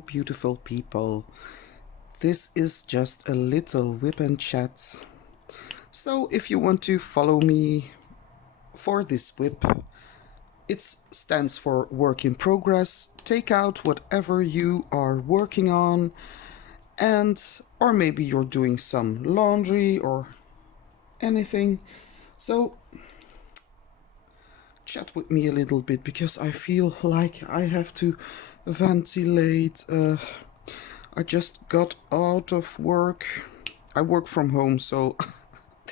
Hello, beautiful people. This is just a little whip and chat. So, if you want to follow me for this whip, it stands for work in progress. Take out whatever you are working on, and or maybe you're doing some laundry or anything. So, chat with me a little bit because I feel like I have to ventilate. I just got out of work. I work from home, so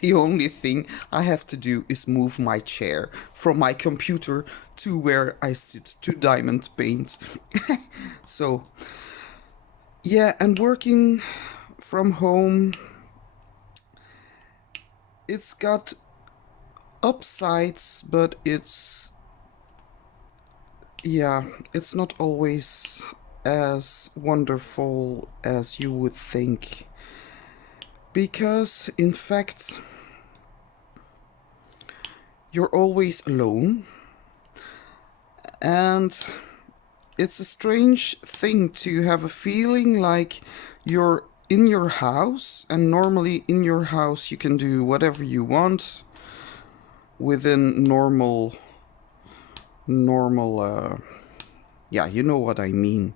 the only thing I have to do is move my chair from my computer to where I sit to diamond paint. So, yeah, and working from home, it's got upsides, but it's not always as wonderful as you would think. Because, in fact, you're always alone. And it's a strange thing to have a feeling like you're in your house, and normally in your house you can do whatever you want within normal, yeah, you know what I mean.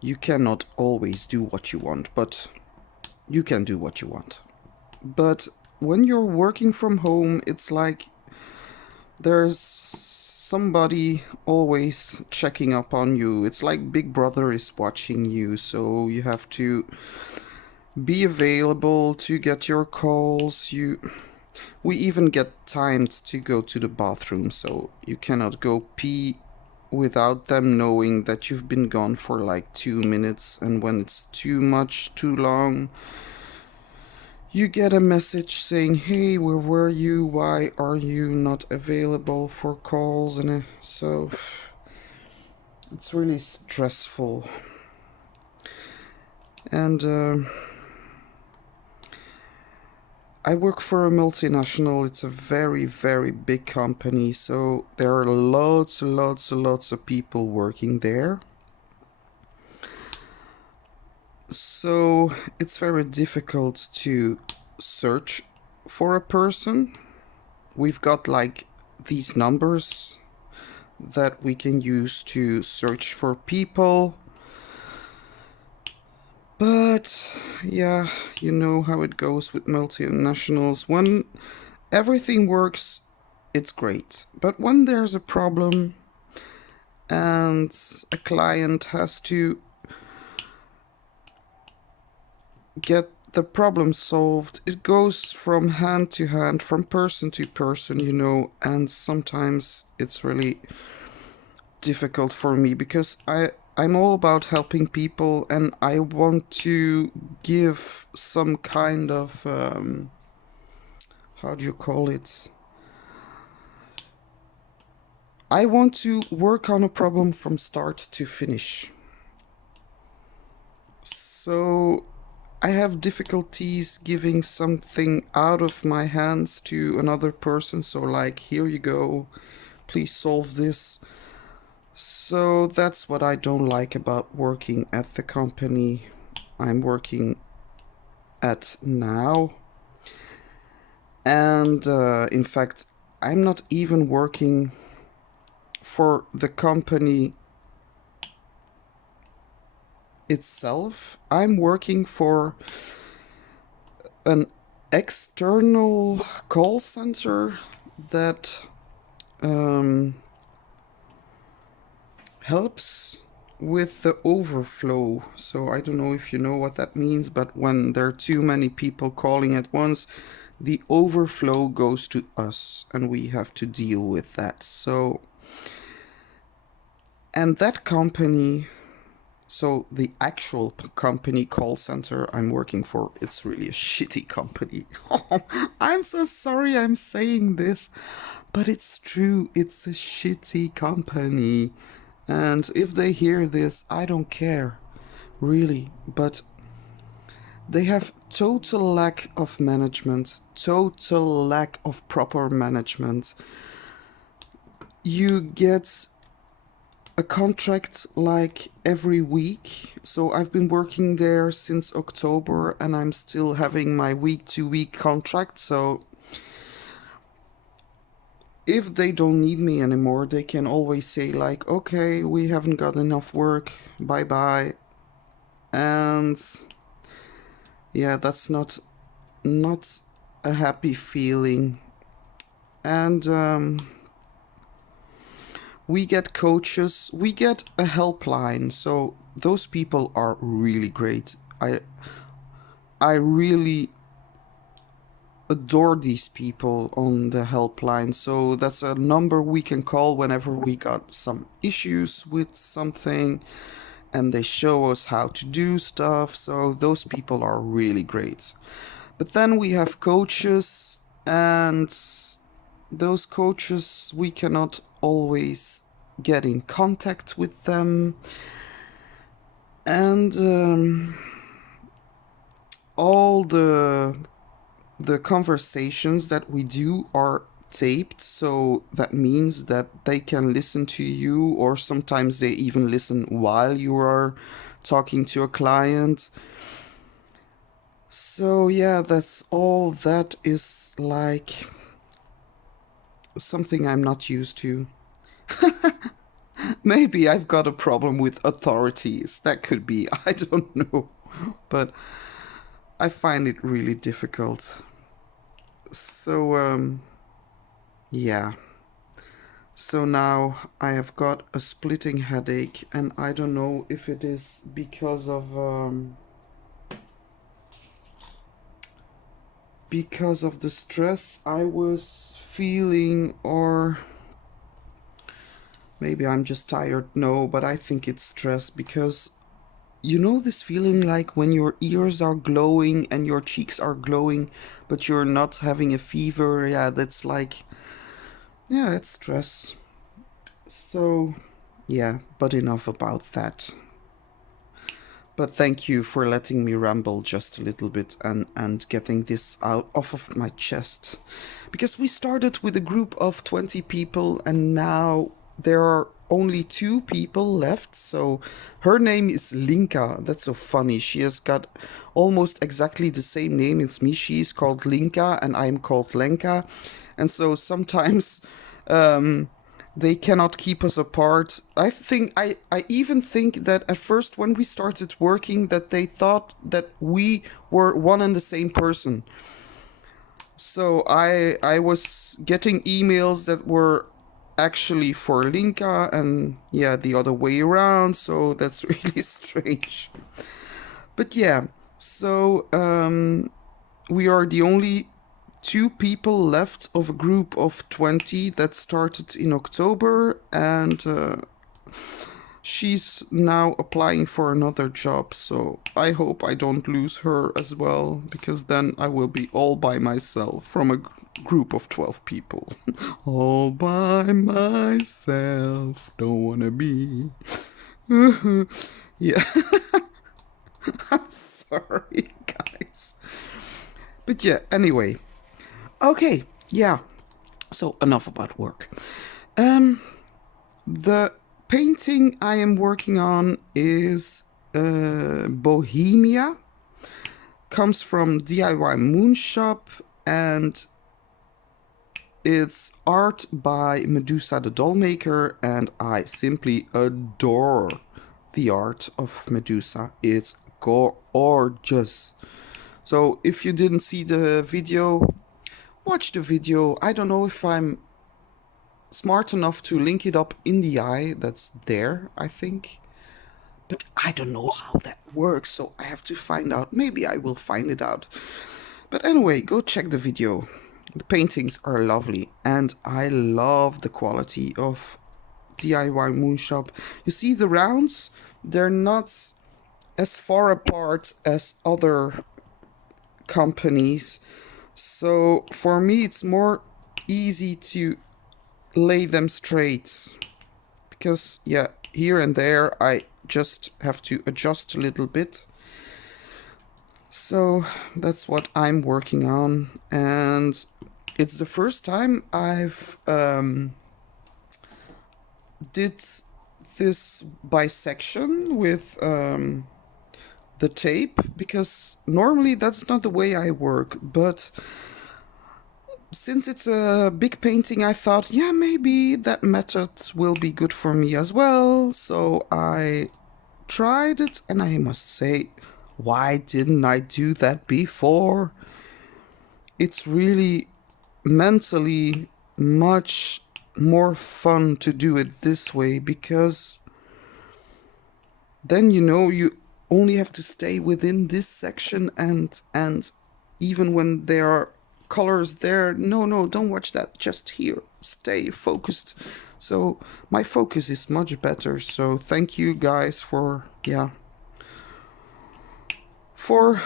You cannot always do what you want, but you can do what you want. But when you're working from home, it's like there's somebody always checking up on you. It's like Big Brother is watching you, so you have to be available to get your calls. We even get timed to go to the bathroom, so you cannot go pee without them knowing that you've been gone for like 2 minutes, and when it's too much, too long, you get a message saying, hey, where were you? Why are you not available for calls? And so it's really stressful. And I work for a multinational. It's a very, very big company. So there are lots of people working there. So it's very difficult to search for a person. We've got like these numbers that we can use to search for people. But yeah, you know how it goes with multinationals. When everything works, it's great. But when there's a problem and a client has to get the problem solved, it goes from hand to hand, from person to person, you know, and sometimes it's really difficult for me because I'm all about helping people, and I want to give some kind of how do you call it? I want to work on a problem from start to finish. So I have difficulties giving something out of my hands to another person. So like, here you go, please solve this. So that's what I don't like about working at the company I'm working at now. And in fact, I'm not even working for the company itself. I'm working for an external call center that helps with the overflow. So I don't know if you know what that means, but when there are too many people calling at once, the overflow goes to us and we have to deal with that. So, and that company, so the actual company call center I'm working for, it's really a shitty company. I'm so sorry I'm saying this, but it's true. It's a shitty company. And if they hear this, I don't care, really. But they have total lack of management, total lack of proper management. You get a contract like every week. So I've been working there since October and I'm still having my week-to-week contract. So if they don't need me anymore, they can always say like, okay, we haven't got enough work, bye bye. And yeah, that's not a happy feeling. And we get coaches, we get a helpline, so those people are really great. I really adore these people on the helpline. So that's a number we can call whenever we got some issues with something, and they show us how to do stuff. So those people are really great. But then we have coaches, and those coaches, we cannot always get in contact with them. And all the conversations that we do are taped, so that means that they can listen to you, or sometimes they even listen while you are talking to a client. So yeah, that's all. That is like something I'm not used to. Maybe I've got a problem with authorities. That could be. I don't know. But I find it really difficult. So, yeah. So now I have got a splitting headache, and I don't know if it is because of the stress I was feeling, or maybe I'm just tired. No, but I think it's stress, because you know this feeling like when your ears are glowing and your cheeks are glowing, but you're not having a fever? Yeah, that's like, yeah, it's stress. So, yeah, but enough about that. But thank you for letting me ramble just a little bit and getting this out off of my chest. Because we started with a group of 20 people and now there are only 2 people left. So her name is Lenka. That's so funny. She has got almost exactly the same name as me. She's called Lenka and I'm called Lenka. And so sometimes they cannot keep us apart. I even think that at first when we started working that they thought that we were one and the same person. So I was getting emails that were actually for Linka and yeah, the other way around, so that's really strange. But yeah, so we are the only 2 people left of a group of 20 that started in October, and she's now applying for another job, so I hope I don't lose her as well, because then I will be all by myself from a group of 12 people. All by myself, don't wanna be. Yeah. I'm sorry, guys. But yeah, anyway. Okay, yeah. So enough about work. The painting I am working on is Bohemia. Comes from DIY Moonshop, and it's art by Medusa the Dollmaker, and I simply adore the art of Medusa. It's gorgeous. So if you didn't see the video, watch the video. I don't know if I'm smart enough to link it up in the eye. That's there, I think. But I don't know how that works, so I have to find out. Maybe I will find it out. But anyway, go check the video. The paintings are lovely, and I love the quality of DIY Moonshop. You see the rounds? They're not as far apart as other companies. So for me, it's more easy to lay them straight. Because, yeah, here and there, I just have to adjust a little bit. So that's what I'm working on, and it's the first time I've did this bisection with the tape, because normally that's not the way I work, but since it's a big painting, I thought, yeah, maybe that method will be good for me as well. So I tried it, and I must say, why didn't I do that before? It's really mentally much more fun to do it this way, because then you only have to stay within this section, and even when there are colors there, no, don't watch that, just here, stay focused. So my focus is much better. So thank you guys for for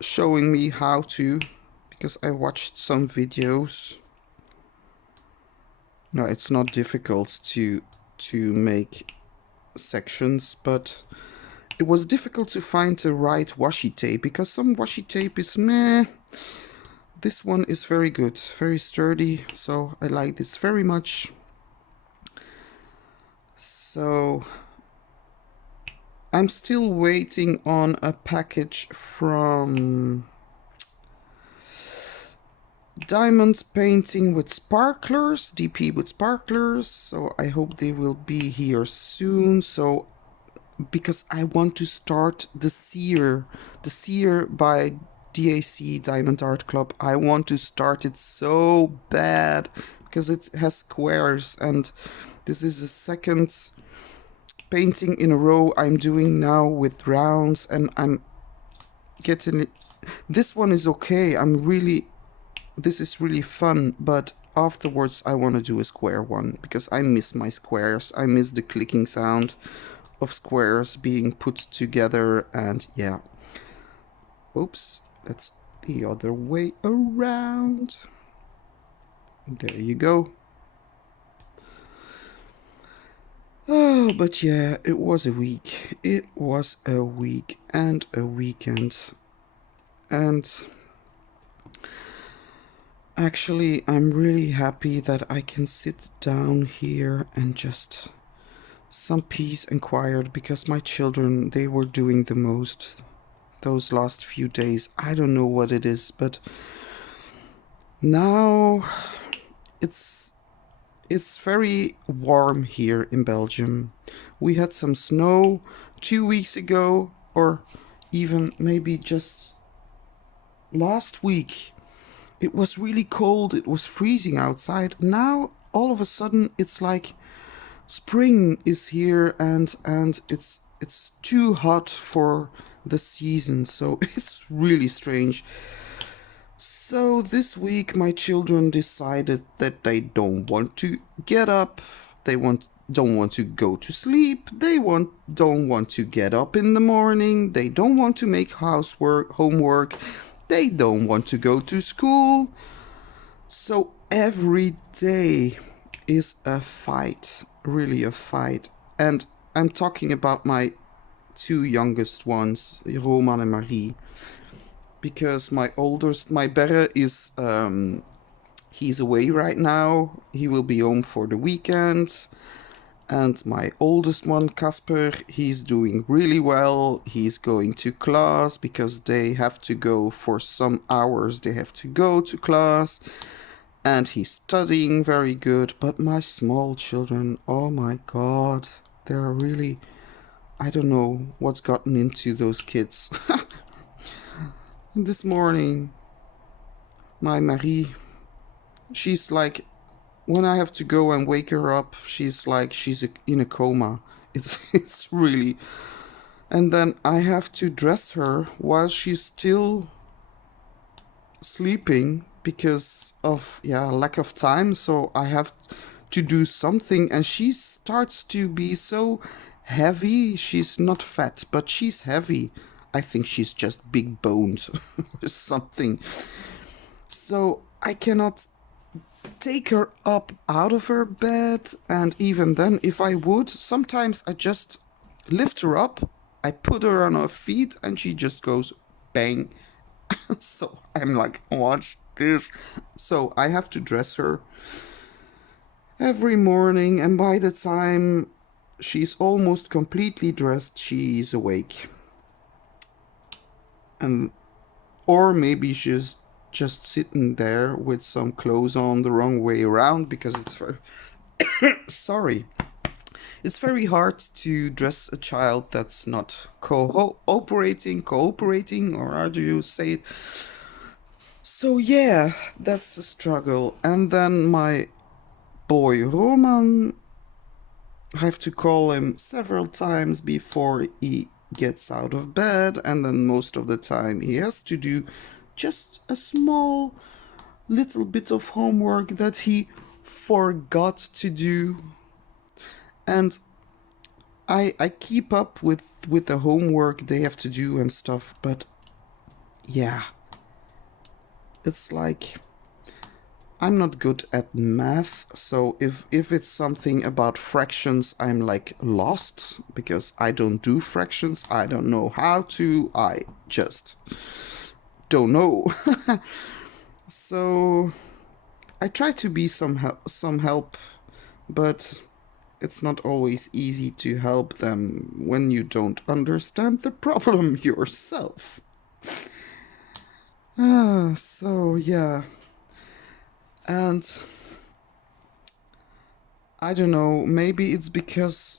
showing me how to, because I watched some videos. No, it's not difficult to make sections, but it was difficult to find the right washi tape, because some washi tape is meh. This one is very good, very sturdy, so I like this very much. So I'm still waiting on a package from Diamond Painting with Sparklers, DP with Sparklers, so I hope they will be here soon. So because I want to start the Seer by DAC, Diamond Art Club. I want to start it so bad, because it has squares, and this is the second painting in a row I'm doing now with rounds, and I'm getting it. This one is okay. This is really fun, but afterwards I want to do a square one, because I miss my squares. I miss the clicking sound of squares being put together, and yeah. Oops, that's the other way around. There you go. Oh, but yeah, it was a week. It was a week and a weekend. And actually, I'm really happy that I can sit down here and just some peace and quiet, because my children, they were doing the most those last few days. I don't know what it is, but now it's very warm here in Belgium. We had some snow 2 weeks ago, or even maybe just last week. It was really cold. It was freezing outside. Now all of a sudden it's like spring is here, and it's too hot for the season. So it's really strange. So this week my children decided that they don't want to get up. They don't want to go to sleep. They don't want to get up in the morning. They don't want to make homework. They don't want to go to school. So every day is a fight, really a fight. And I'm talking about my two youngest ones, Roman and Marie, because my Berre is he's away right now. He will be home for the weekend. And my oldest one, Casper, he's doing really well. He's going to class, because they have to go for some hours. They have to go to class. And he's studying very good. But my small children, oh my god, they're really... I don't know what's gotten into those kids. This morning, my Marie, she's like, when I have to go and wake her up, she's like, she's in a coma. It's really... And then I have to dress her while she's still sleeping, because of lack of time. So I have to do something, and she starts to be so heavy. She's not fat, but she's heavy. I think she's just big boned or something. So I cannot take her up out of her bed, and even then, if I would, sometimes I just lift her up, I put her on her feet, and she just goes bang. So I'm like, watch this. So I have to dress her, every morning, and by the time she's almost completely dressed, she's awake. And or maybe she's just sitting there with some clothes on the wrong way around, because it's very sorry, it's very hard to dress a child that's not cooperating, or how do you say it? So yeah, that's a struggle. And then my boy Roman, I have to call him several times before he gets out of bed, and then most of the time he has to do just a small little bit of homework that he forgot to do. And I keep up with the homework they have to do and stuff, but yeah, it's like I'm not good at math, so if it's something about fractions, I'm like lost, because I don't do fractions. I don't know how to. I just don't know. So I try to be some help, but it's not always easy to help them when you don't understand the problem yourself. So yeah. And I don't know, maybe it's because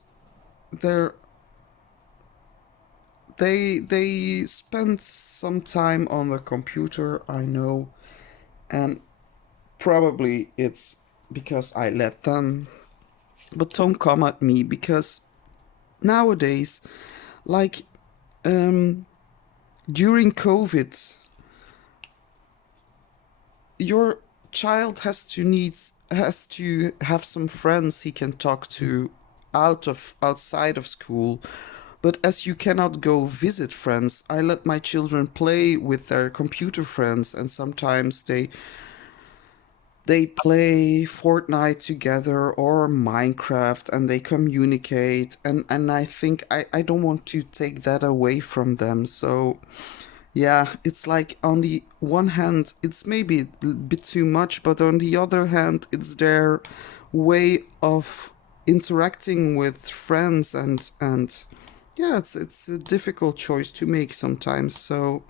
they're they spend some time on the computer, I know, and probably it's because I let them. But don't come at me, because nowadays, like during COVID, your child has to have some friends he can talk to outside of school. But as you cannot go visit friends, I let my children play with their computer friends, and sometimes they play Fortnite together or Minecraft, and they communicate, and I think I don't want to take that away from them. So yeah, it's like on the one hand, it's maybe a bit too much, but on the other hand, it's their way of interacting with friends, and yeah, it's a difficult choice to make sometimes. So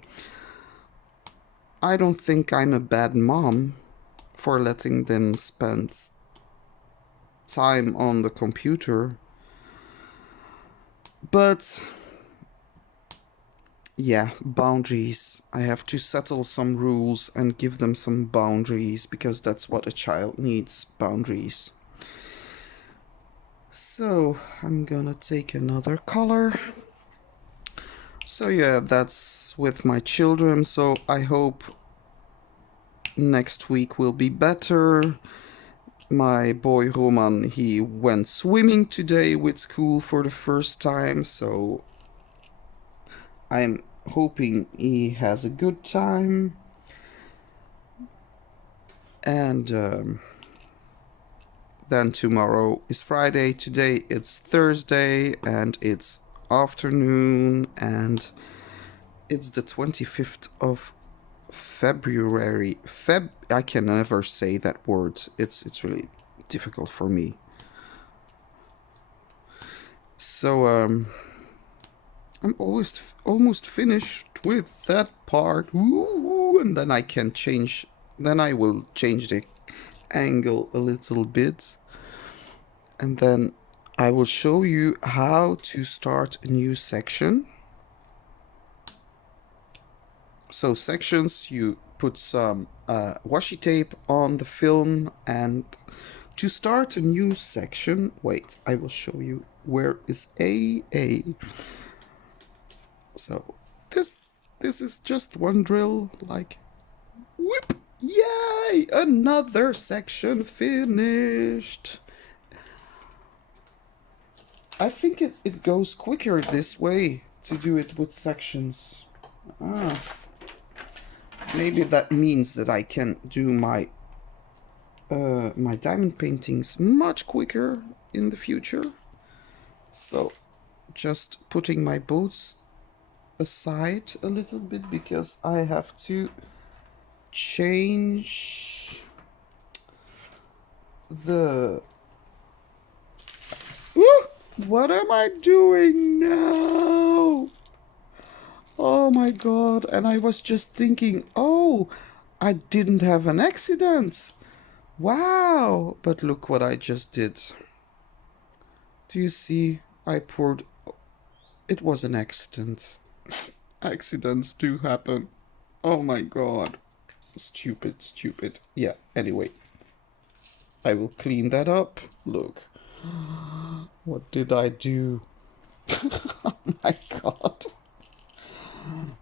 I don't think I'm a bad mom for letting them spend time on the computer. But yeah, boundaries. I have to settle some rules and give them some boundaries, because that's what a child needs, boundaries. So I'm gonna take another color. So yeah, that's with my children. So I hope next week will be better. My boy Roman, he went swimming today with school for the first time, so I'm hoping he has a good time. And then tomorrow is Friday. Today it's Thursday, and it's afternoon, and it's the 25th of February. I can never say that word. It's really difficult for me. So I'm almost finished with that part. Ooh, and then I can change. Then I will change the angle a little bit, and then I will show you how to start a new section. So sections, you put some washi tape on the film, and to start a new section, wait, I will show you where is A. So this is just one drill, like whoop, yay, another section finished. I think it goes quicker this way to do it with sections. Maybe that means that I can do my my diamond paintings much quicker in the future. So just putting my boats aside a little bit, because I have to change the What am I doing now? Oh my god. And I was just thinking, oh, I didn't have an accident. Wow. But look what I just did. Do you see? I poured... It was an accident. Accidents do happen. Oh my god. Stupid, stupid. Yeah, anyway. I will clean that up. Look. What did I do? Oh my god.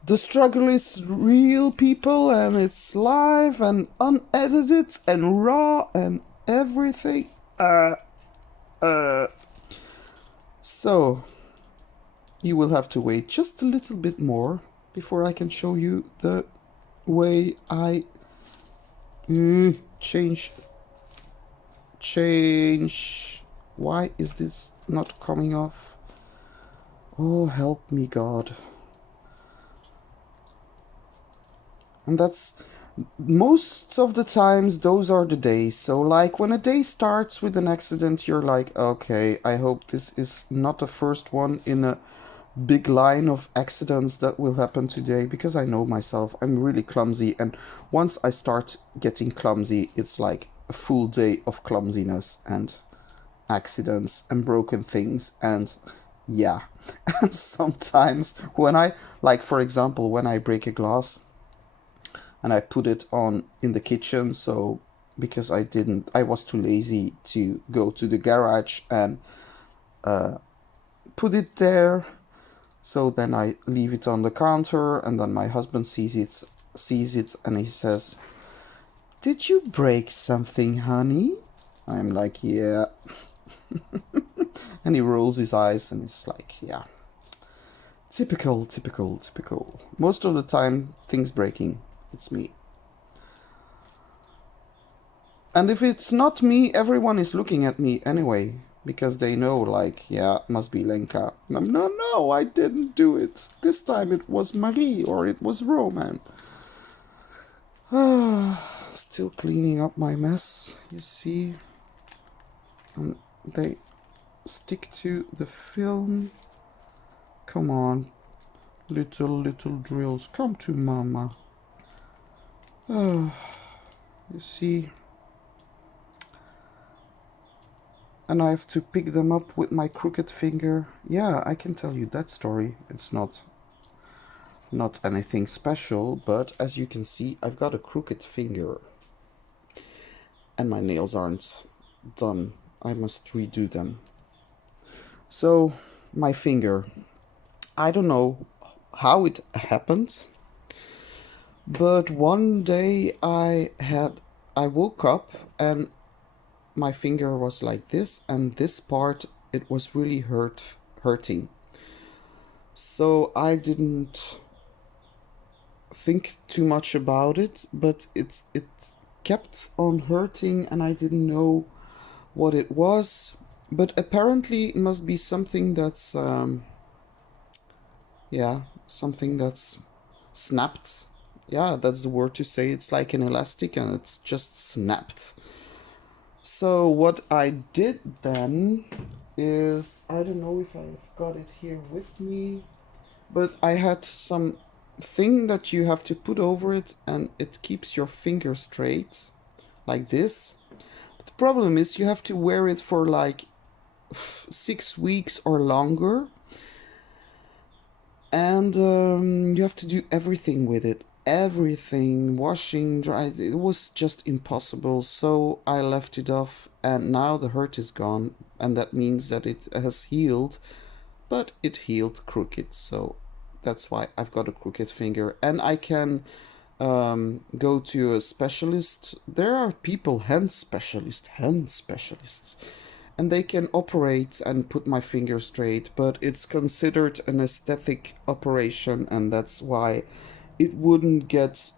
The struggle is real, people, and it's live and unedited and raw and everything. So, you will have to wait just a little bit more before I can show you the way I change. Why is this not coming off? Oh, help me, God. And that's most of the times, those are the days. So like when a day starts with an accident, you're like, okay, I hope this is not the first one in a big line of accidents that will happen today, because I know myself, I'm really clumsy, and once I start getting clumsy, it's like a full day of clumsiness and accidents and broken things. And yeah. And sometimes when I, like for example, when I break a glass and I put it on in the kitchen, so because I was too lazy to go to the garage and put it there, so then I leave it on the counter, and then my husband sees it and he says, "Did you break something, honey?" I'm like, "Yeah." And he rolls his eyes and it's like, "Yeah, typical, typical, typical." Most of the time, things breaking, it's me. And if it's not me, everyone is looking at me anyway, because they know, like, yeah, must be Lenka. And I'm, no, no, I didn't do it. This time it was Marie or it was Roman. Still cleaning up my mess, you see. And they stick to the film. Come on, little drills, come to mama. You see. And I have to pick them up with my crooked finger. Yeah, I can tell you that story. It's not anything special, but as you can see, I've got a crooked finger. And my nails aren't done. I must redo them. So, my finger. I don't know how it happened, but one day I woke up and my finger was like this, and this part, it was really hurting. So I didn't think too much about it, but it kept on hurting and I didn't know what it was. But apparently it must be something that's yeah, something that's snapped. Yeah, that's the word to say. It's like an elastic and it's just snapped. So what I did then is, I don't know if I've got it here with me, but I had some thing that you have to put over it and it keeps your finger straight, like this. But the problem is you have to wear it for like 6 weeks or longer, and you have to do everything with it. Everything, washing, dry, it was just impossible. So I left it off, and now the hurt is gone, and that means that it has healed, but it healed crooked. So that's why I've got a crooked finger, and I can go to a specialist. There are people, hand specialists, and they can operate and put my finger straight, but it's considered an aesthetic operation, and that's why it wouldn't get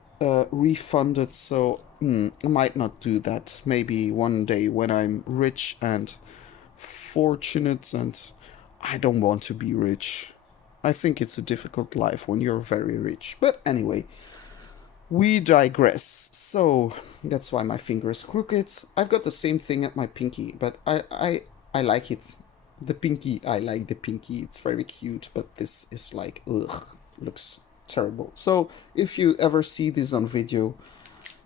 refunded. So I might not do that. Maybe one day when I'm rich and fortunate, and I don't want to be rich. I think it's a difficult life when you're very rich. But anyway, we digress. So that's why my finger is crooked. I've got the same thing at my pinky, but I like it The pinky, I like the pinky. It's very cute, but this is like, ugh, looks terrible. So if you ever see this on video,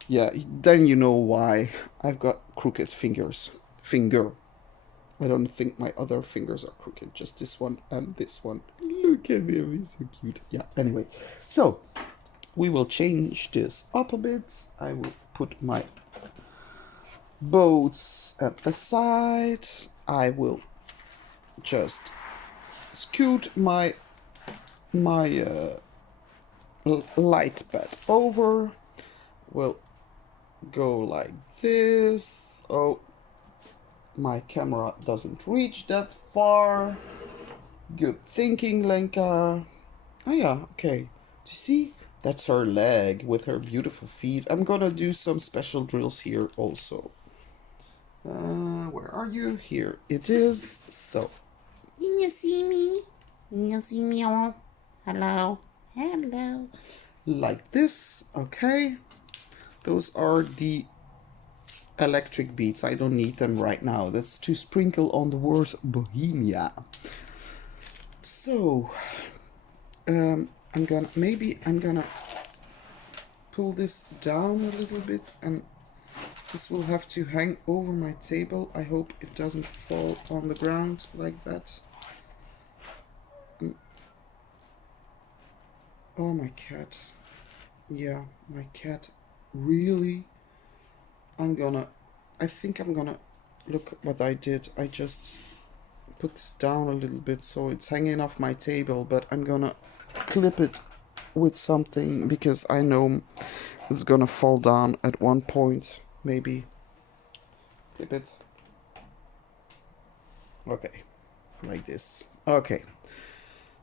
yeah, then you know why I've got crooked fingers. Finger. I don't think my other fingers are crooked, just this one and this one. Look at him, he's so cute. Yeah, anyway. So, we will change this up a bit. I will put my boats at the side. I will just scoot my light pad over. We'll go like this. Oh, my camera doesn't reach that far. Good thinking, Lenka. Oh yeah, okay. Do you see? That's her leg with her beautiful feet. I'm gonna do some special drills here also. Where are you? Here it is. So. Can you see me? Can you see me? Oh, hello. Hello. Like this, okay. Those are the electric beats. I don't need them right now. That's to sprinkle on the word Bohemia. So, I'm gonna pull this down a little bit, and this will have to hang over my table. I hope it doesn't fall on the ground like that. Oh, my cat. Yeah, my cat. Really? I think I'm gonna, look what I did. I just put this down a little bit so it's hanging off my table, but I'm gonna clip it with something because I know it's gonna fall down at one point. Maybe. Clip it. Okay. Like this. Okay.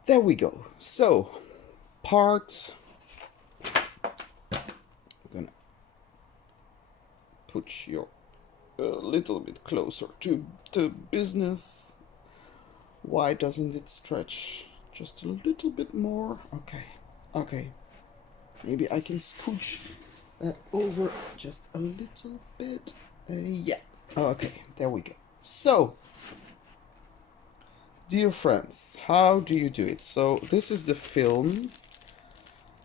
There we go. So, part. I'm gonna put you a little bit closer to the business. Why doesn't it stretch just a little bit more? Okay. Okay. Maybe I can scooch that over just a little bit. Yeah. Okay, there we go. So, dear friends, how do you do it? So, this is the film.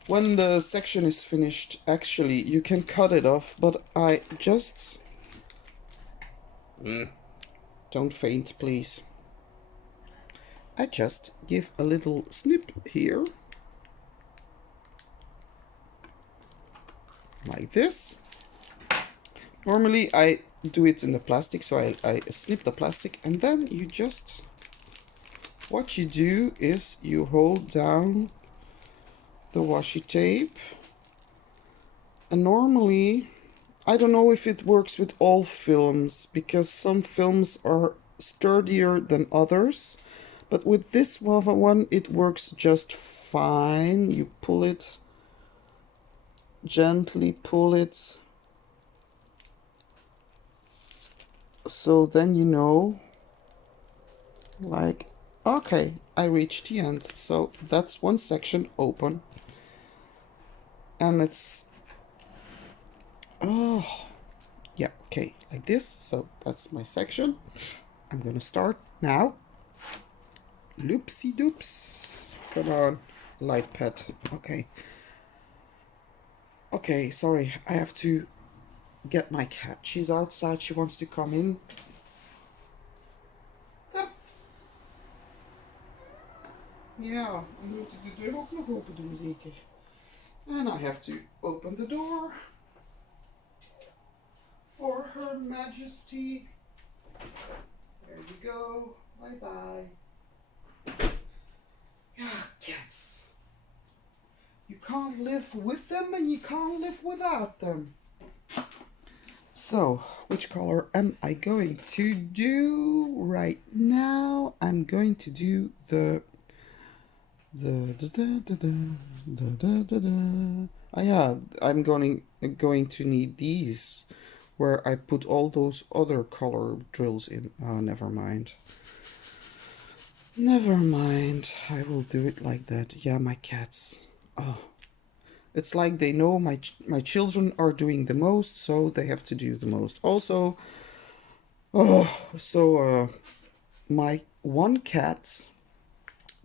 When the section is finished, actually, you can cut it off, but I just... Don't faint, please. I just give a little snip here. Like this. Normally I do it in the plastic, so I snip the plastic, and then you just... What you do is you hold down the washi tape. And normally, I don't know if it works with all films, because some films are sturdier than others. But with this one, it works just fine. You pull it, gently pull it. So then you know, like, okay, I reached the end. So that's one section open. And it's, oh, yeah, okay, like this. So that's my section. I'm gonna start now. Loopsie doops. Come on, light pad. Okay. Okay, sorry, I have to get my cat. She's outside, she wants to come in. Come. Ja, we moeten de deur ook nog open doen, zeker. And I have to open the door for Her Majesty. There we go. Bye bye. Yeah, cats. You can't live with them and you can't live without them. So, which color am I going to do right now? I'm going to do oh yeah, I'm going to need these where I put all those other color drills in. Oh, never mind. Never mind. I will do it like that. Yeah, my cats. Oh. It's like they know my children are doing the most, so they have to do the most. Also, oh, so my one cat,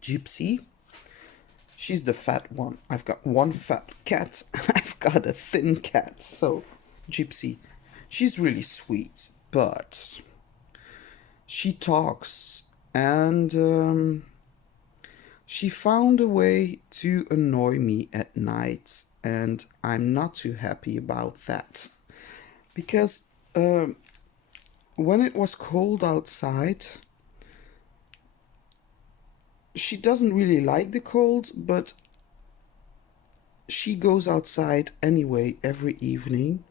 Gypsy, she's the fat one. I've got one fat cat. I've got a thin cat. So, Gypsy, she's really sweet, but she talks and she found a way to annoy me at night, and I'm not too happy about that. Because when it was cold outside, she doesn't really like the cold, but she goes outside anyway every evening.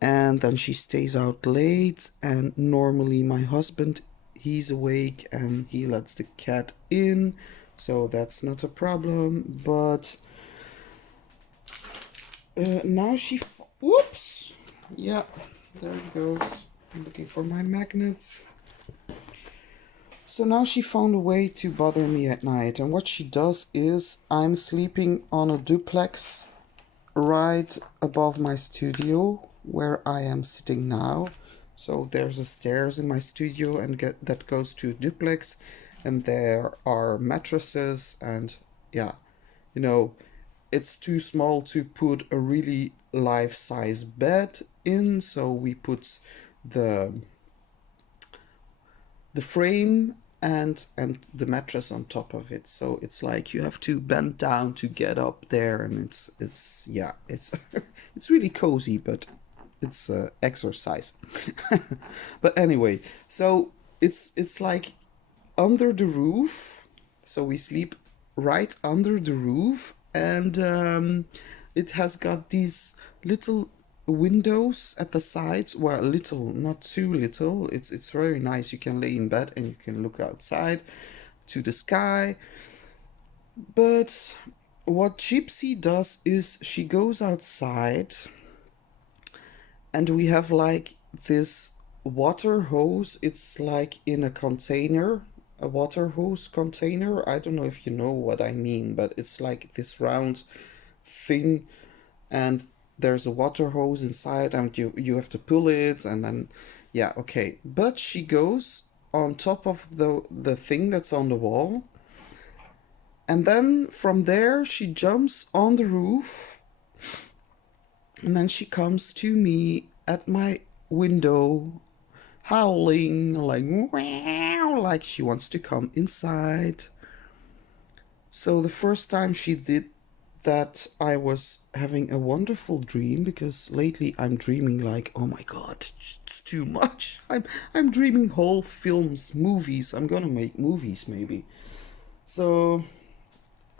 And then she stays out late, and normally my husband, he's awake and he lets the cat in, so that's not a problem. But now whoops, yeah, there it goes. I'm looking for my magnets. So now she found a way to bother me at night, and what she does is, I'm sleeping on a duplex right above my studio where I am sitting now. So there's a stairs in my studio and that goes to a duplex, and there are mattresses, and yeah, you know, it's too small to put a really life-size bed in, so we put the the frame and the mattress on top of it, so it's like you have to bend down to get up there, and it's yeah, it's it's really cozy, but it's exercise. But anyway, so it's like under the roof, so we sleep right under the roof, and it has got these little windows at the sides. Well, little, not too little. It's very nice. You can lay in bed and you can look outside to the sky. But what Gypsy does is she goes outside, and we have like this water hose. It's like in a container, a water hose container. I don't know if you know what I mean, but it's like this round thing, and there's a water hose inside, and you have to pull it, and then yeah, okay. But she goes on top of the thing that's on the wall, and then from there she jumps on the roof, and then she comes to me at my window, howling like wow, like she wants to come inside. So the first time she did that, I was having a wonderful dream, because lately I'm dreaming like, oh my god, it's too much. I'm dreaming whole films, movies. I'm gonna make movies maybe. So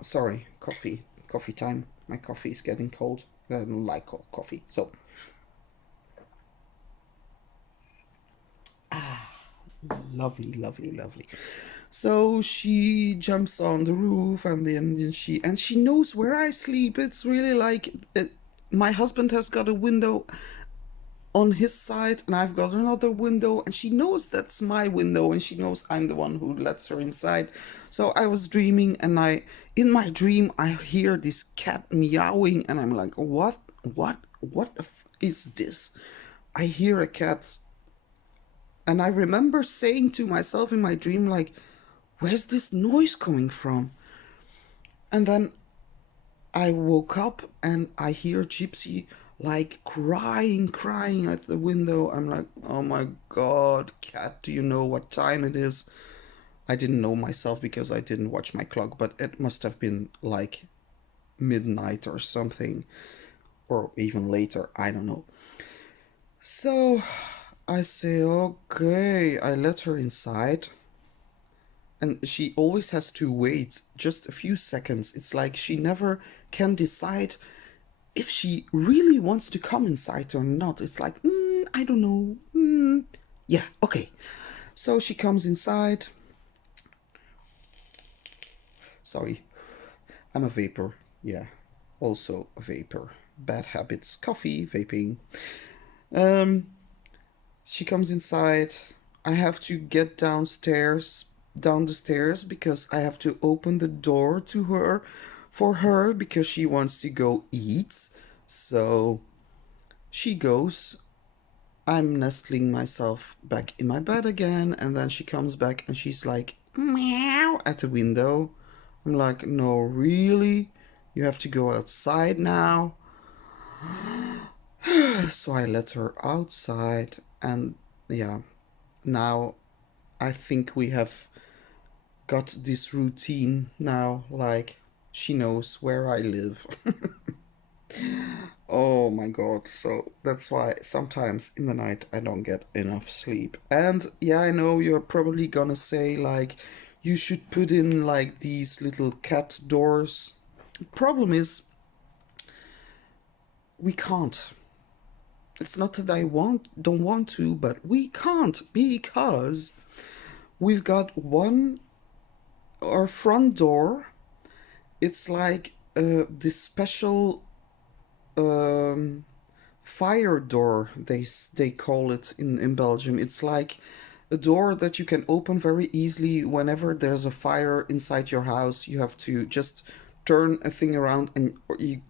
sorry, coffee time. My coffee is getting cold. I don't like cold coffee. So lovely, lovely, lovely. So she jumps on the roof, and then she knows where I sleep. It's really like my husband has got a window on his side, and I've got another window, and she knows that's my window, and she knows I'm the one who lets her inside. So I was dreaming, and in my dream I hear this cat meowing, and I'm like, what is this? I hear a cat, and I remember saying to myself in my dream, like, where's this noise coming from? And then I woke up and I hear Gypsy like crying at the window. I'm like, oh my god, cat, do you know what time it is? I didn't know myself because I didn't watch my clock, but it must have been like midnight or something, or even later, I don't know. So I say, okay, I let her inside, and she always has to wait just a few seconds. It's like she never can decide if she really wants to come inside or not. It's like, I don't know. Yeah, okay. So she comes inside. Sorry, I'm a vapor. Yeah, also a vapor. Bad habits, coffee, vaping. Um, she comes inside. I have to get down the stairs, because I have to open the door to her, for her, because she wants to go eat. So she goes I'm nestling myself back in my bed again, and then she comes back and she's like, meow, at the window. I'm like, no, really? You have to go outside now? So I let her outside, and yeah, now I think we have got this routine now, like, she knows where I live. Oh my god, so that's why sometimes in the night I don't get enough sleep. And yeah, I know you're probably gonna say, like, you should put in like these little cat doors. Problem is, we can't. It's not that I don't want to, but we can't because we've got one, our front door. It's like this special um, fire door, they call it in Belgium. It's like a door that you can open very easily whenever there's a fire inside your house. You have to just turn a thing around, and or you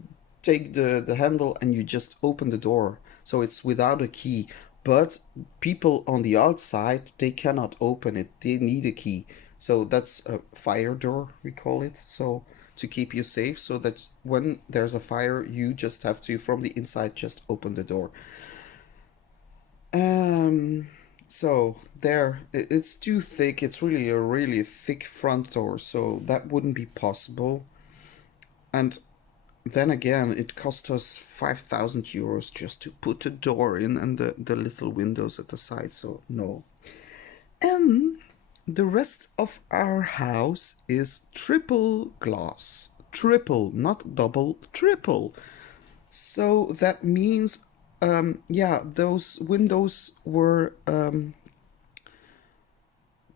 take the handle and you just open the door. So it's without a key. But people on the outside, they cannot open it. They need a key. So that's a fire door, we call it. So to keep you safe, so that when there's a fire, you just have to, from the inside, just open the door. Um, so there, it's too thick. It's really a really thick front door, so that wouldn't be possible. And then again, it cost us 5,000 euros just to put the door in and the little windows at the side, so no. And the rest of our house is triple glass. Triple, not double, triple. So that means, yeah, those windows were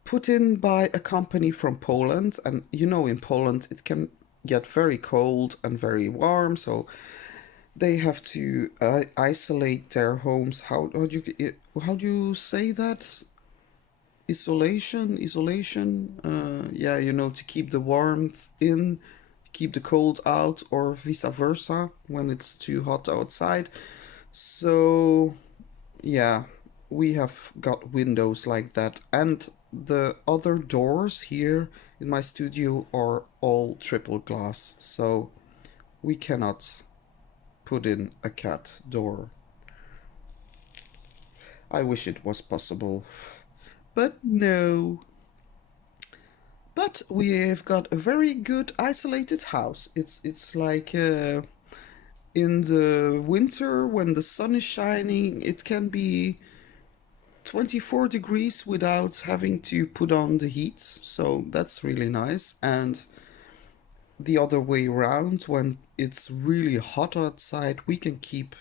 put in by a company from Poland. And you know, in Poland, it can get very cold and very warm. So they have to isolate their homes. How do you say that? Isolation. Yeah, you know, to keep the warmth in, keep the cold out, or vice versa when it's too hot outside. So yeah, we have got windows like that, and the other doors here in my studio are all triple glass, so we cannot put in a cat door. I wish it was possible, but no. But we have got a very good isolated house. It's like in the winter when the sun is shining, it can be 24 degrees without having to put on the heat. So that's really nice. And the other way around, when it's really hot outside, we can keep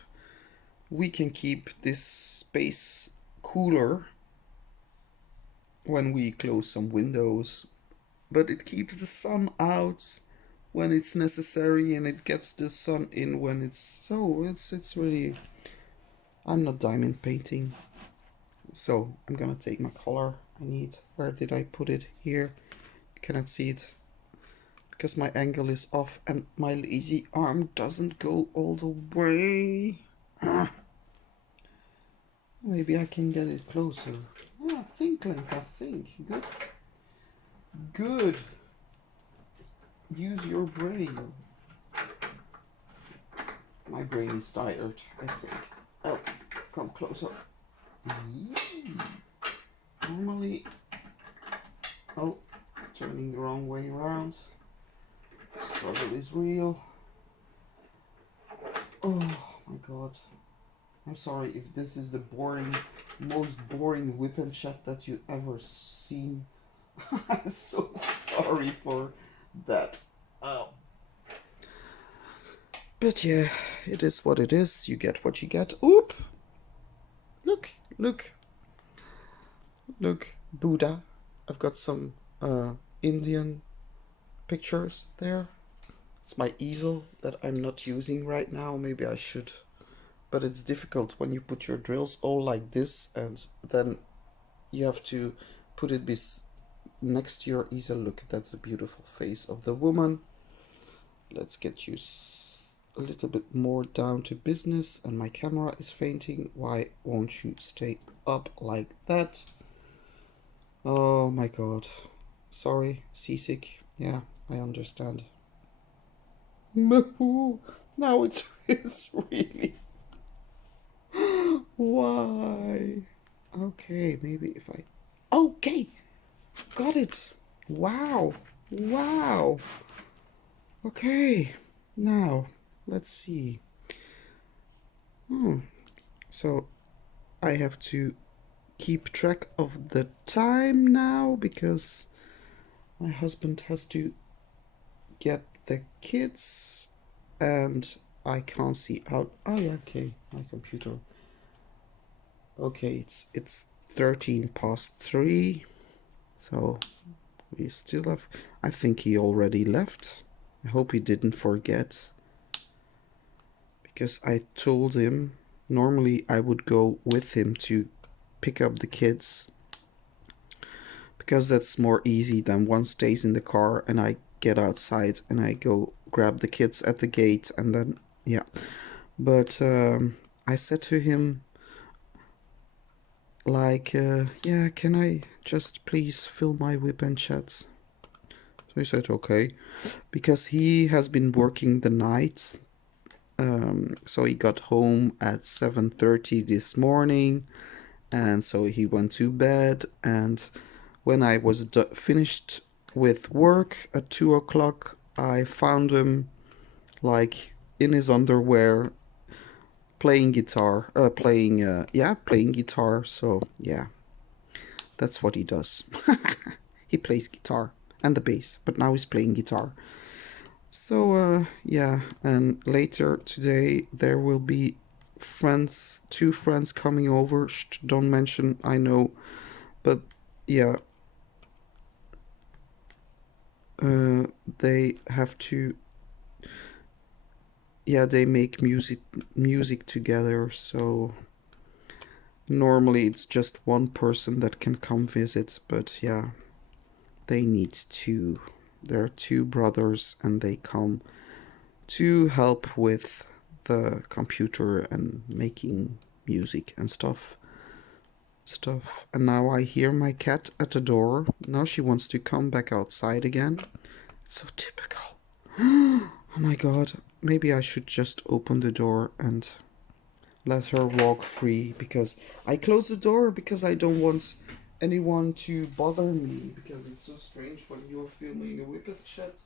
this space cooler when we close some windows, but it keeps the sun out when it's necessary, and it gets the sun in when it's, so it's really, I'm not diamond painting. So I'm gonna take my color. I need, where did I put it? Here. You cannot see it because my angle is off and my lazy arm doesn't go all the way. Maybe I can get it closer. Yeah, think, Lenka, think. Good. Good. Use your brain. My brain is tired, I think. Oh, come closer. Normally, oh, turning the wrong way around. Struggle is real. Oh my god. I'm sorry if this is the most boring whip and chat that you ever seen. I'm so sorry for that. Oh. But yeah, it is what it is. You get what you get. Oop! Look, look. Look, Buddha. I've got some Indian pictures there. It's my easel that I'm not using right now. Maybe I should. But it's difficult when you put your drills all like this, and then you have to put it next to your easel. Look, that's the beautiful face of the woman. Let's get you a little bit more down to business, and my camera is fainting. Why won't you stay up like that? Oh my god. Sorry, seasick. Yeah, I understand. Now it's really. Why? Okay, maybe if I. Okay, got it. Wow. Wow. Okay, now let's see. So I have to keep track of the time now because my husband has to get the kids and I can't see out. Oh yeah, okay, my computer. Okay, it's 13 past 3. So we still have. I think he already left. I hope he didn't forget. Because I told him normally I would go with him to pick up the kids. Because that's more easy than one stays in the car and I get outside and I go grab the kids at the gate and then, yeah. But I said to him, like, yeah, can I just please fill my whip and chat? So he said, okay. Because he has been working the nights. So he got home at 7:30 this morning. And so he went to bed. And when I was finished with work at 2 o'clock, I found him like in his underwear playing guitar. Playing guitar. So, yeah, that's what he does. He plays guitar and the bass, but now he's playing guitar. So, yeah, and later today there will be two friends coming over. Shh, don't mention, I know, but yeah, they have to, yeah, they make music together, so normally it's just one person that can come visit, but yeah, they need two. There are two brothers and they come to help with the computer and making music and stuff. And now I hear my cat at the door. Now she wants to come back outside again. It's so typical. Oh my god. Maybe I should just open the door and let her walk free, because I close the door because I don't want anyone to bother me, because it's so strange when you're filming a whippet chat.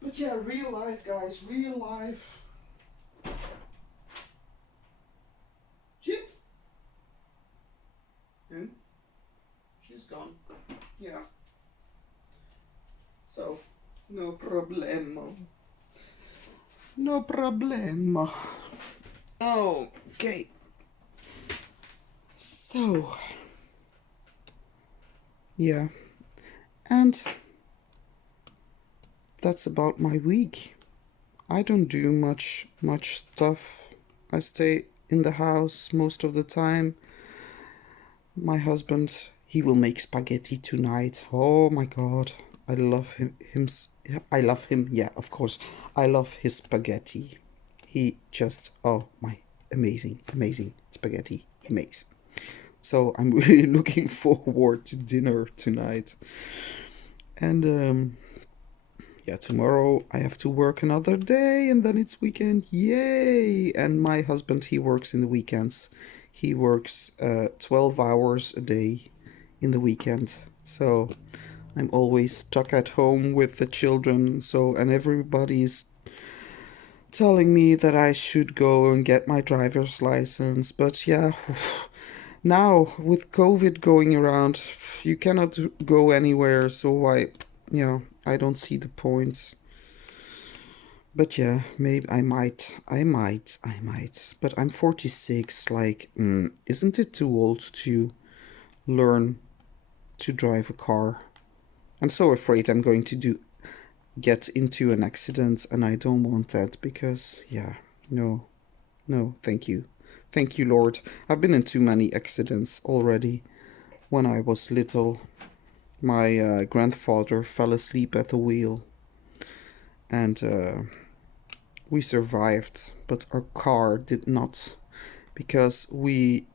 But yeah, real life, guys, real life. Chips? Hmm? She's gone. Yeah. So, no problemo. No problemo. Okay. So, yeah. And that's about my week. I don't do much stuff. I stay in the house most of the time. My husband, he will make spaghetti tonight. Oh my god. I love him. I love him. Yeah, of course. I love his spaghetti. He just, oh my, amazing spaghetti he makes. So I'm really looking forward to dinner tonight. And yeah, tomorrow I have to work another day and then it's weekend. Yay! And my husband, he works in the weekends. He works 12 hours a day in the weekend. So I'm always stuck at home with the children. So, and everybody's telling me that I should go and get my driver's license. But yeah, now with COVID going around, you cannot go anywhere. So I don't see the point. But yeah, maybe I might. But I'm 46. Like, isn't it too old to learn to drive a car? I'm so afraid I'm going to get into an accident, and I don't want that because, yeah, no, thank you. Thank you, Lord. I've been in too many accidents already. When I was little, my grandfather fell asleep at the wheel, and We survived, but our car did not, because we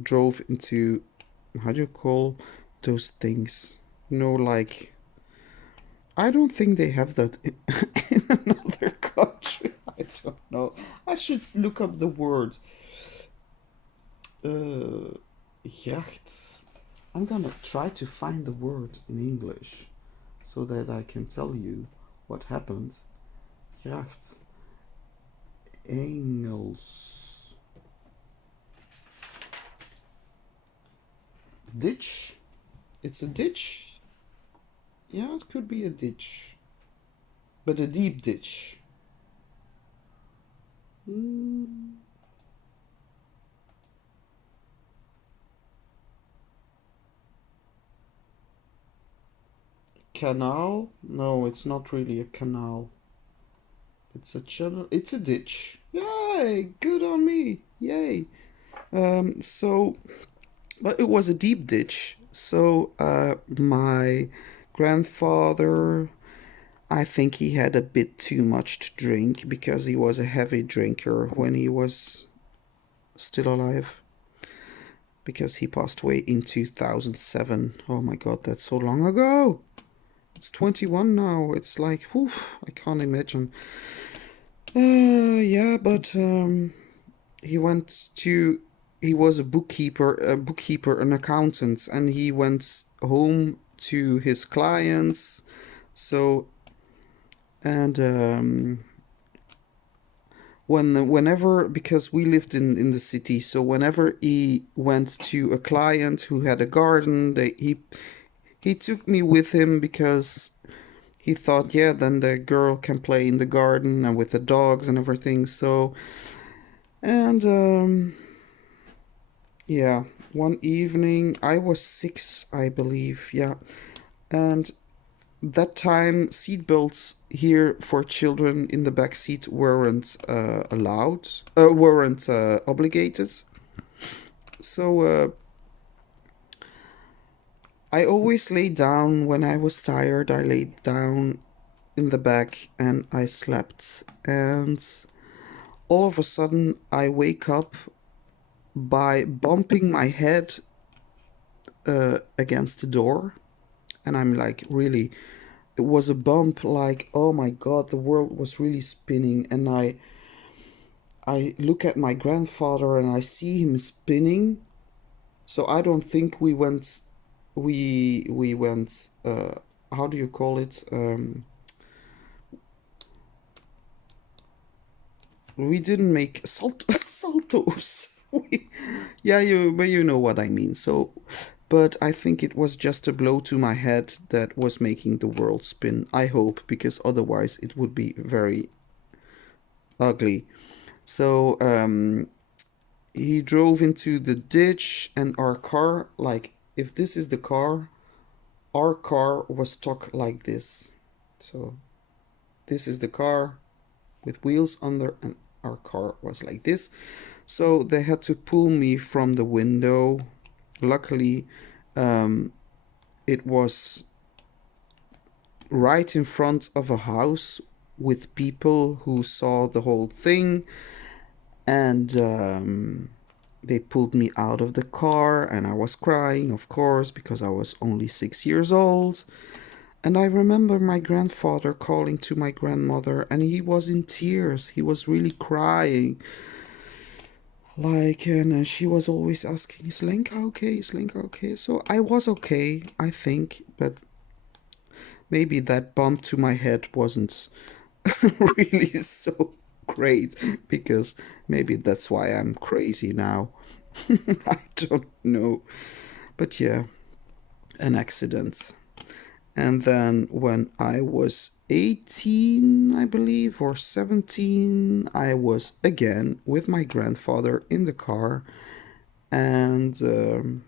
drove into, how do you call those things? You know, like, I don't think they have that in another country. I don't know. I should look up the word. Yacht. I'm gonna try to find the word in English so that I can tell you what happened. Yacht. Engels. Ditch? It's a ditch? Yeah, it could be a ditch. But a deep ditch. Mm. Canal? No, it's not really a canal. It's a channel. It's a ditch. Yay! Good on me. Yay. So, but it was a deep ditch. So, my grandfather, I think he had a bit too much to drink because he was a heavy drinker when he was still alive. Because he passed away in 2007. Oh my god, that's so long ago. It's 21 now. It's like, whew, I can't imagine. Yeah, but he went to. He was a bookkeeper, an accountant, and he went home to his clients. So, and whenever, because we lived in the city, so whenever he went to a client who had a garden, he took me with him because he thought, yeah, then the girl can play in the garden and with the dogs and everything. So, and yeah, one evening I was 6, I believe, yeah, and that time seatbelts here for children in the back seat weren't allowed, weren't obligated. So I always laid down when I was tired. I laid down in the back and I slept. And all of a sudden, I wake up by bumping my head against the door. And I'm like, really, it was a bump like, oh my god, the world was really spinning. And I look at my grandfather and I see him spinning. So I don't think we went, how do you call it? We didn't make saltos. Yeah, you know what I mean. So, but I think it was just a blow to my head that was making the world spin. I hope, because otherwise it would be very ugly. So, he drove into the ditch, and our car, like, if this is the car, our car was stuck like this. So, this is the car with wheels under, and our car was like this. So they had to pull me from the window. Luckily, it was right in front of a house with people who saw the whole thing, and they pulled me out of the car, and I was crying, of course, because I was only 6 years old. And I remember my grandfather calling to my grandmother, and he was in tears. He was really crying. Like, and she was always asking, is Lenka okay? Is Lenka okay? So I was okay, I think, but maybe that bump to my head wasn't really so great, because maybe that's why I'm crazy now. I don't know. But yeah, an accident. And then when I was 18, I believe, or 17, I was again with my grandfather in the car, and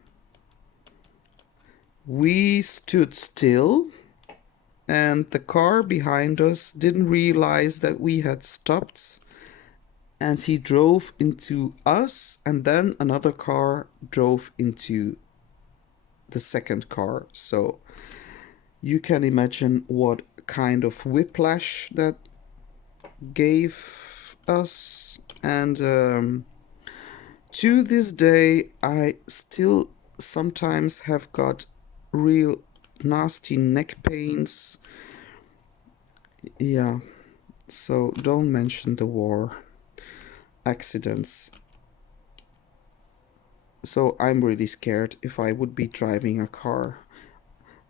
we stood still, and the car behind us didn't realize that we had stopped, and he drove into us, and then another car drove into the second car. So you can imagine what kind of whiplash that gave us, and to this day I still sometimes have got real nasty neck pains. Yeah, so don't mention the war accidents. So I'm really scared if I would be driving a car.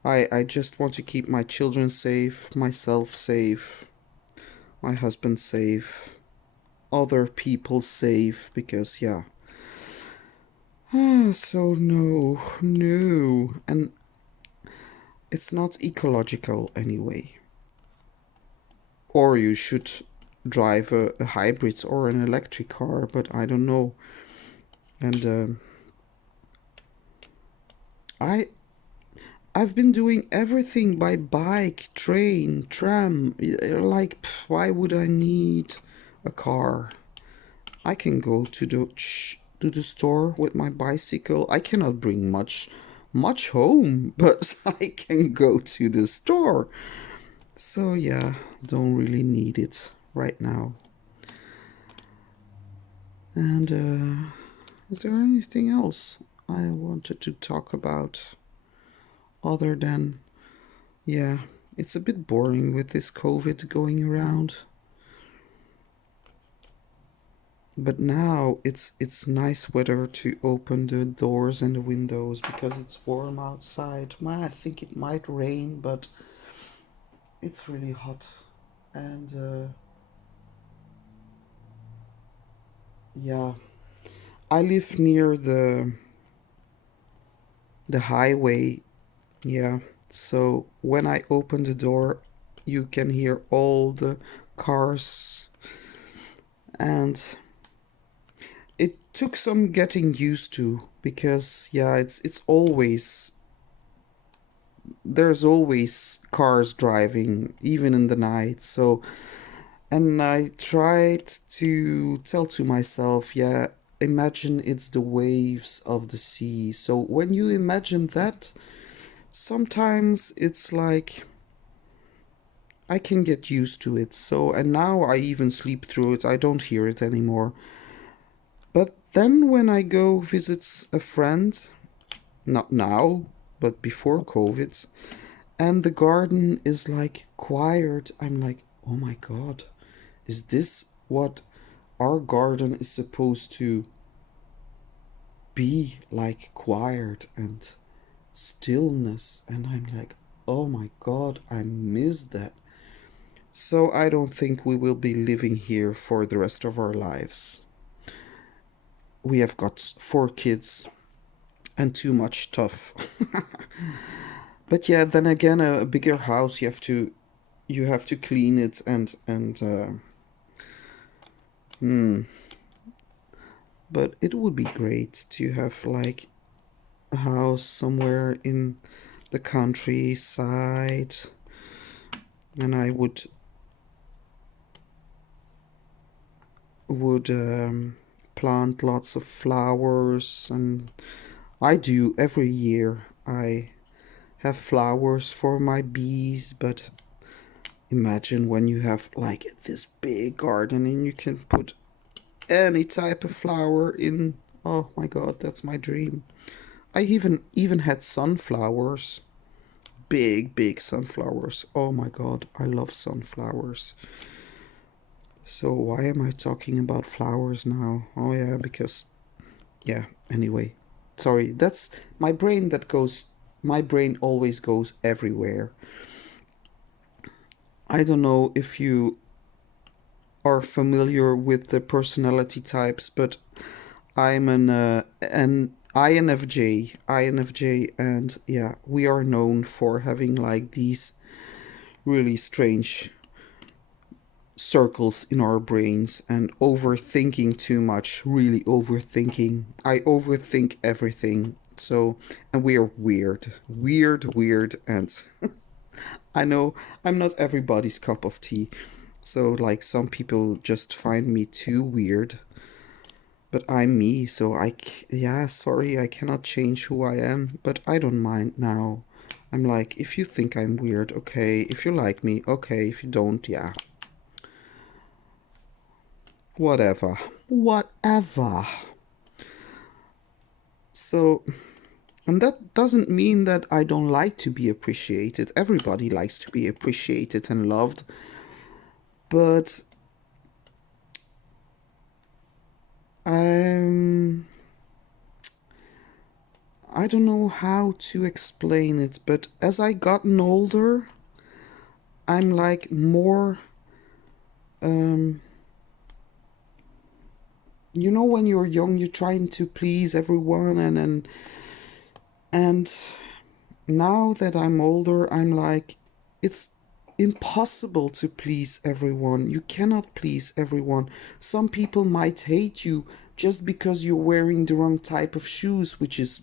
I just want to keep my children safe, myself safe, my husband safe, other people safe, because yeah. So no, no. And it's not ecological anyway. Or you should drive a hybrid or an electric car, but I don't know. And I I've been doing everything by bike, train, tram. Like, why would I need a car? I can go to the store with my bicycle. I cannot bring much home, but I can go to the store. So yeah, don't really need it right now. And is there anything else I wanted to talk about other than, yeah, it's a bit boring with this COVID going around. But now it's nice weather to open the doors and the windows because it's warm outside. I think it might rain, but it's really hot. And yeah, I live near the highway. Yeah, so when I open the door, you can hear all the cars, and it took some getting used to because yeah, it's always, there's always cars driving even in the night. So, and I tried to tell to myself, yeah, imagine it's the waves of the sea. So when you imagine that, sometimes it's like I can get used to it. So, and now I even sleep through it. I don't hear it anymore. But then when I go visit a friend, not now, but before COVID, and the garden is like quiet, I'm like, oh my god, is this what our garden is supposed to be like, quiet and stillness? And I'm like, oh my god, I miss that. So I don't think we will be living here for the rest of our lives. We have got 4 kids and too much stuff. But yeah, then again, a bigger house, you have to clean it and hmm. But it would be great to have like a house somewhere in the countryside, and I would plant lots of flowers, and I do every year. I have flowers for my bees, but imagine when you have like this big garden and you can put any type of flower in. Oh my god, that's my dream. I even had sunflowers. Big sunflowers. Oh my god, I love sunflowers. So why am I talking about flowers now? Oh yeah, because yeah, anyway. Sorry, that's my brain always goes everywhere. I don't know if you are familiar with the personality types, but I'm an INFJ, and yeah, we are known for having like these really strange circles in our brains and overthinking too much, really overthinking. I overthink everything. So, and we are weird, and I know I'm not everybody's cup of tea. So, like, some people just find me too weird, but I'm me, so yeah, sorry, I cannot change who I am, but I don't mind now. I'm like, if you think I'm weird, okay. If you like me, okay. If you don't, yeah. whatever. Whatever. So, and that doesn't mean that I don't like to be appreciated. Everybody likes to be appreciated and loved. But I don't know how to explain it, but as I gotten older, I'm like more you know, when you're young you're trying to please everyone, and now that I'm older, I'm like, it's impossible to please everyone. You cannot please everyone. Some people might hate you just because you're wearing the wrong type of shoes, which is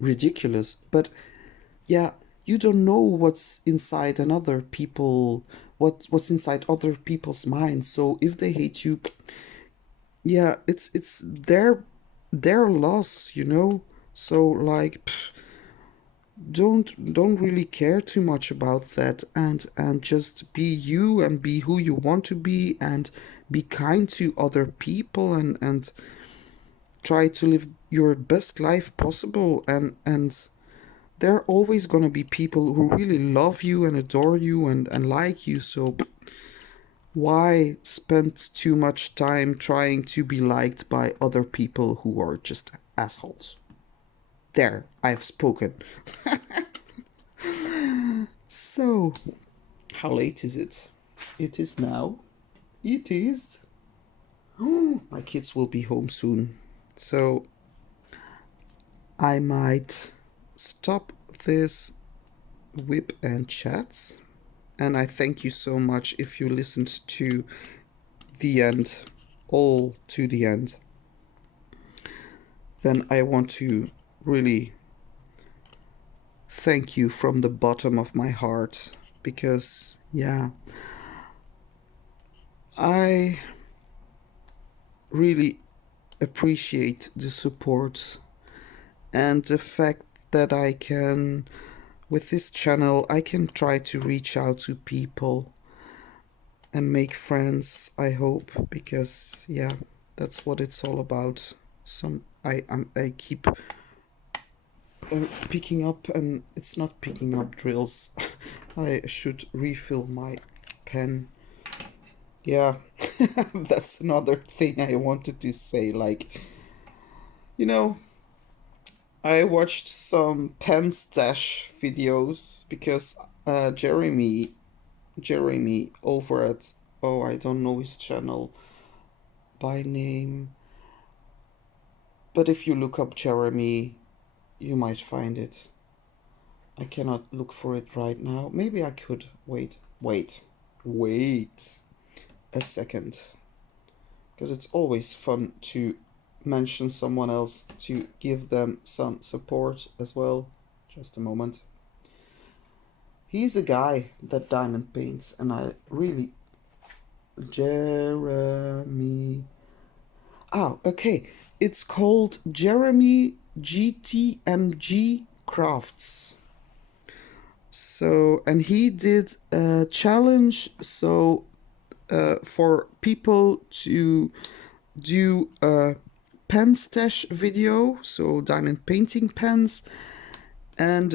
ridiculous. But yeah, you don't know what's inside another people, what's inside other people's minds. So if they hate you, yeah, it's their loss, you know. So like, don't really care too much about that, and just be you and be who you want to be, and be kind to other people, and try to live your best life possible, and there are always going to be people who really love you and adore you and like you. So why spend too much time trying to be liked by other people who are just assholes? There, I've spoken. So, how late is it? It is now. It is. My kids will be home soon. So, I might stop this whip and chats. And I thank you so much if you listened to the end, all to the end. Then I want to really thank you from the bottom of my heart, because, yeah, I really appreciate the support and the fact that I can, with this channel, I can try to reach out to people and make friends, I hope, because, yeah, that's what it's all about. I keep picking up, and it's not picking up drills. I should refill my pen. Yeah, that's another thing I wanted to say. Like, you know, I watched some pen stash videos because Jeremy over at, oh, I don't know his channel by name, but if you look up Jeremy, you might find it. I cannot look for it right now. Maybe I could. Wait a second. Because it's always fun to mention someone else, to give them some support as well. Just a moment. He's a guy that diamond paints, and I really... Jeremy... Oh, okay. It's called Jeremy GTMG Crafts. So, and he did a challenge, so for people to do a pen stash video, so diamond painting pens, and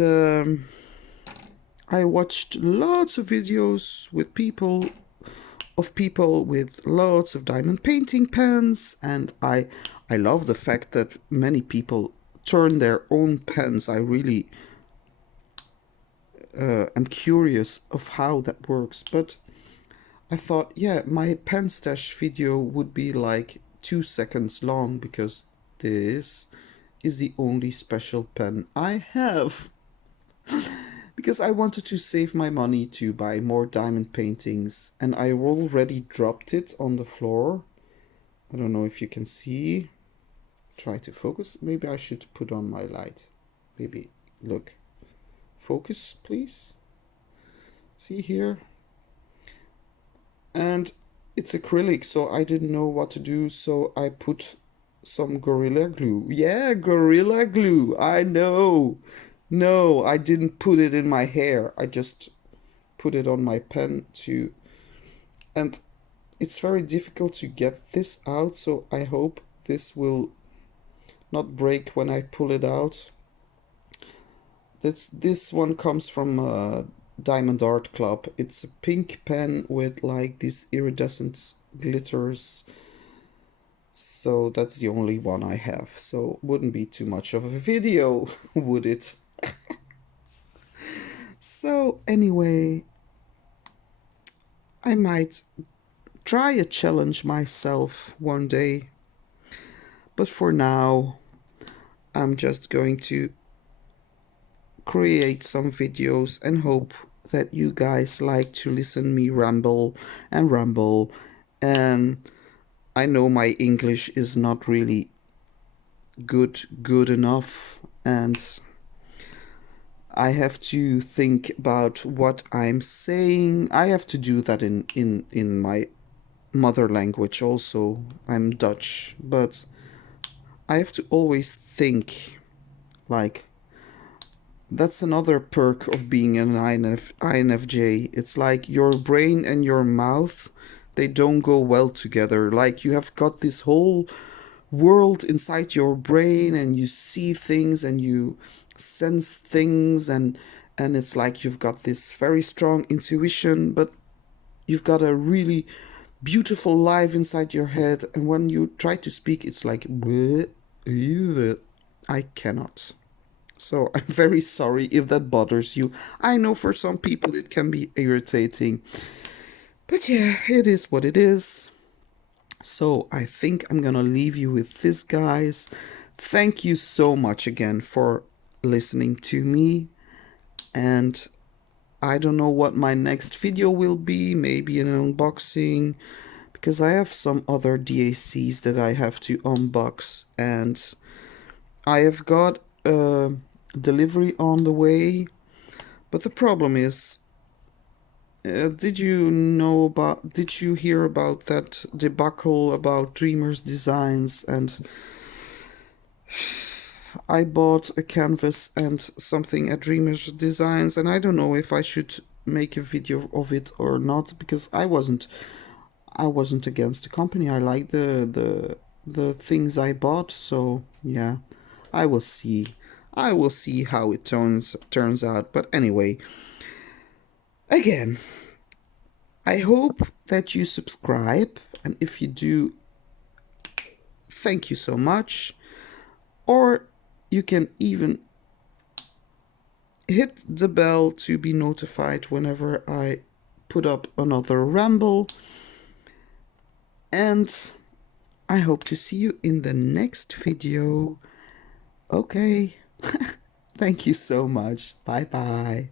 I watched lots of videos with people with lots of diamond painting pens, and I love the fact that many people turn their own pens. I really am curious of how that works, but I thought, yeah, my pen stash video would be like 2 seconds long, because this is the only special pen I have. Because I wanted to save my money to buy more diamond paintings, and I already dropped it on the floor. I don't know if you can see. Try to focus. Maybe I should put on my light. Maybe, look. Focus, please. See here? And it's acrylic, so I didn't know what to do, so I put some Gorilla Glue. Yeah, Gorilla Glue, I know. No, I didn't put it in my hair. I just put it on my pen too. And it's very difficult to get this out, so I hope this will not break when I pull it out. This one comes from Diamond Art Club. It's a pink pen with like these iridescent glitters. So that's the only one I have. So wouldn't be too much of a video, would it? So anyway, I might try a challenge myself one day. But for now, I'm just going to create some videos and hope that you guys like to listen me ramble and ramble. And I know my English is not really good enough, and I have to think about what I'm saying. I have to do that in my mother language also. I'm Dutch, but I have to always think like that's another perk of being an INFJ. It's like your brain and your mouth, they don't go well together. Like you have got this whole world inside your brain and you see things and you sense things, and it's like you've got this very strong intuition, but you've got a really beautiful life inside your head, and when you try to speak it's like "Bleh, ew, I cannot." So I'm very sorry if that bothers you. I know for some people it can be irritating, but yeah, it is what it is. So I think I'm gonna leave you with this, guys. Thank you so much again for listening to me, and I don't know what my next video will be, maybe an unboxing, because I have some other DACs that I have to unbox, and I have got a delivery on the way. But the problem is, did you hear about that debacle about Dreamers Designs? And I bought a canvas and something at Dreamers Designs, and I don't know if I should make a video of it or not, because I wasn't against the company. I like the things I bought, so yeah, I will see. I will see how it turns out. But anyway, again, I hope that you subscribe, and if you do, thank you so much. Or you can even hit the bell to be notified whenever I put up another ramble. And I hope to see you in the next video. Okay. Thank you so much. Bye bye.